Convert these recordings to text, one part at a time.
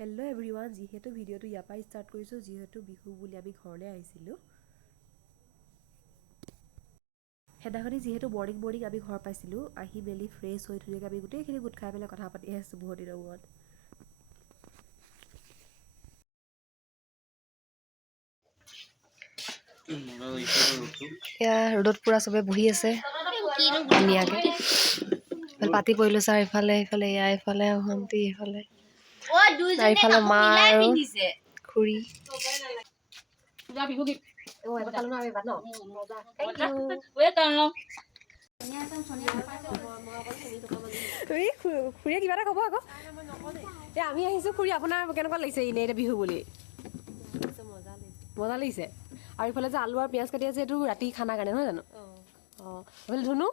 Hello' everyone, যিহেতু ভিডিঅ'টো ইয়াৰ পৰাই ষ্টাৰ্ট কৰিছোঁ, যিহেতু বিহু বুলি আমি ঘৰলৈ আহিছিলোঁ। সেইদিনাখনি যিহেতু মৰ্ণিং আমি ঘৰ পাইছিলোঁ, আহি মেলি ফ্ৰেছ হৈ ধুনীয়াকৈ আমি গোটেইখিনি গোট খাই পেলাই কথা পাতি আছোঁ বহুত দিনৰ মূৰত। এয়া ৰ'দত পুৰা চবে বহি আছে ধুনীয়াকৈ। পাতি পৰিলোঁ ছাৰ, ইফালে সিফালে, এয়া ইফালে ভণ্টি ইফালে, ইফালে মা আৰু খুৰী। খুৰীয়ে কিবা এটা ক'ব আকৌ। এই আমি আহিছোঁ, খুৰী আপোনাৰ কেনেকুৱা লাগিছে এনেই এতিয়া বিহু বুলি? মজা লাগিছে। আৰু ইফালে যে আলু আৰু পিঁয়াজ কাটি আছে, এইটো ৰাতি খানা কাৰণে নহয় জানো? অঁ, এইফালে ধুনু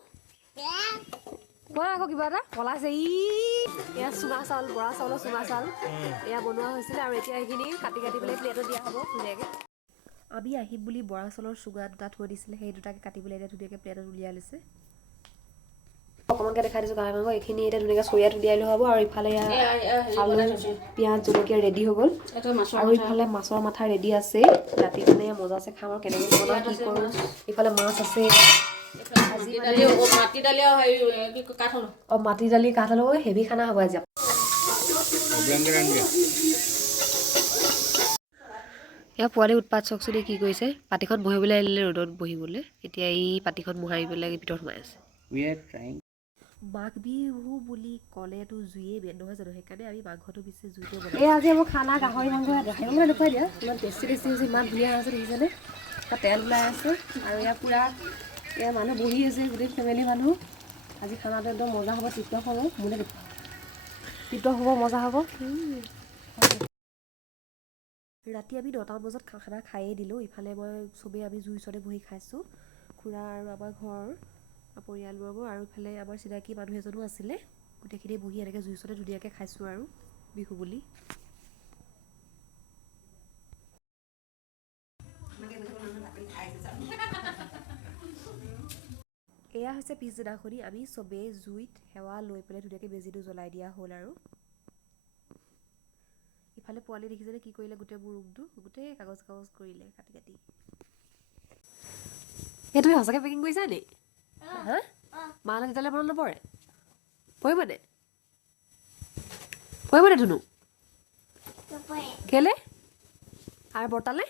কোৱা আকৌ কিবা এটা পলাইছে। এয়া চুঙা চাউল, বৰা চাউলৰ চুঙা চাউল এয়া বনোৱা হৈছিলে, আৰু এতিয়া সেইখিনি কাটি পেলাই প্লেটত দিয়া হ'ব ধুনীয়াকৈ। আমি আহিম বুলি বৰা চাউলৰ চুঙা দুটা থৈ দিছিলে, সেই দুটাকে কাটি পেলাই এতিয়া ধুনীয়াকৈ প্লেটত উলিয়াই লৈছে। অকণমানকৈ দেখাই দিছোঁ কাৰণ এইখিনি এতিয়া ধুনীয়াকৈ চৰিয়াত উলিয়াই লোৱা হ'ব। আৰু ইফালে আলু পিঁয়াজ জলকীয়া ৰেডি হৈ গ'ল, আৰু ইফালে মাছৰ মাথা ৰেডি আছে। ৰাতি মানে মজাছে খাম আৰু কেনেকৈ বনাওঁ কি কৰোঁ। ইফালে মাছ আছে, মাটি দালি কাঠ আলু, হেভি খানা হ'ব আজি। এয়া পোৱালি উৎপাত চাওকচোন, কি কৰিছে। পাতিখন বহিবলৈ আহিলে ৰ'দত বহিবলৈ, এতিয়া এই পাতিখন মোহাৰি পেলাই ভিতৰত সোমাই আছে। মাঘ বিহু বুলি ক'লেতো জুইয়ে মেইন নহয় জানো? সেইকাৰণে আমি মাংসটো বেছি জুইতে বনাওঁ। এই আজি মোৰ খানা গাহৰি মাংস দেখুৱাই দিয়া, ইমান টেষ্টি হৈছে, ইমান ধুনীয়া হৈছে দেখিছেনে? তেল ওলাই আছে, আৰু ইয়াৰ পূৰা এয়া মানুহ বহি আছে, গোটেই ফেমিলি মানুহ। আজি খানাটো একদম মজা হ'ব, টিপটপ হ'ব, মোলৈ টিপটপ হ'ব, মজা হ'ব। ৰাতি আমি 9টা বজাত খানা খায়েই দিলোঁ। ইফালে মই চবেই আমি জুইৰ ওচৰতে বহি খাইছোঁ, খুৰা আৰু আমাৰ ঘৰৰ পৰিয়ালবৰ্গ, আৰু ইফালে আমাৰ চিনাকি মানুহ এজনো আছিলে। গোটেইখিনি বহি এনেকৈ জুইৰ ওচৰতে ধুনীয়াকৈ খাইছোঁ আৰু বিহু বুলি। এয়া হৈছে পিছদিনাখনি আমি চবেই জুইত সেৱা লৈ পেলাই ধুনীয়াকৈ মেজিটো জ্বলাই দিয়া হ'ল। আৰু ইফালে পোৱালি দেখিছেনে কি কৰিলে? গোটেই মোৰ ৰুমটো গোটেই কাগজ কৰিলে কাটি। এই তুমি সঁচাকৈ পেকিং কৰিছা নি? হা, মাহঁতে তেতিয়ালৈ মনত নপৰে? পৰিবনে ধুনু? কেলে? আৰু বৰ্তালে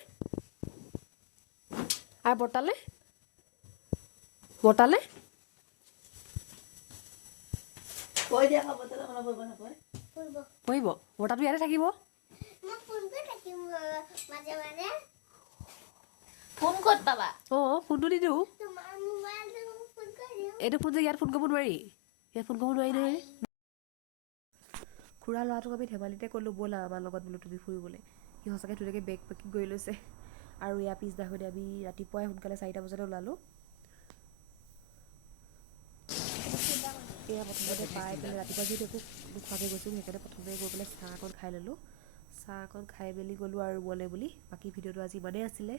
পৰিব? বৰ্তাটো ইয়াতে থাকিব। ফোন ক'ত পাবা? অঁ, ফোনটো দি দিওঁ। এইটো ফোন যে ইয়াত ফোন কৰিব নোৱাৰি, নহয়। খুৰা ল'ৰাটোক আমি ধেমালিতে ক'লোঁ ব'লা আমাৰ লগত বোলো তুমি ফুৰিবলৈ। সি সঁচাকৈ ধুনীয়াকৈ বেগ পেকিং কৰি লৈছে। আৰু ইয়াৰ পিছদিনাখনি আমি ৰাতিপুৱাই সোনকালে 4টা বজাতে ওলালোঁ। এয়া প্ৰথমতে পাই পেলাই ৰাতিপুৱা যিহেতু একো নোখোৱাকৈ গৈছোঁ, সেইকাৰণে প্ৰথমতে গৈ পেলাই চাহ অকণ খাই ল'লোঁ। চাহ অকণ খাই মেলি গ'লোঁ আৰু ৰুমলৈ বুলি। বাকী ভিডিঅ'টো আজি ইমানেই আছিলে।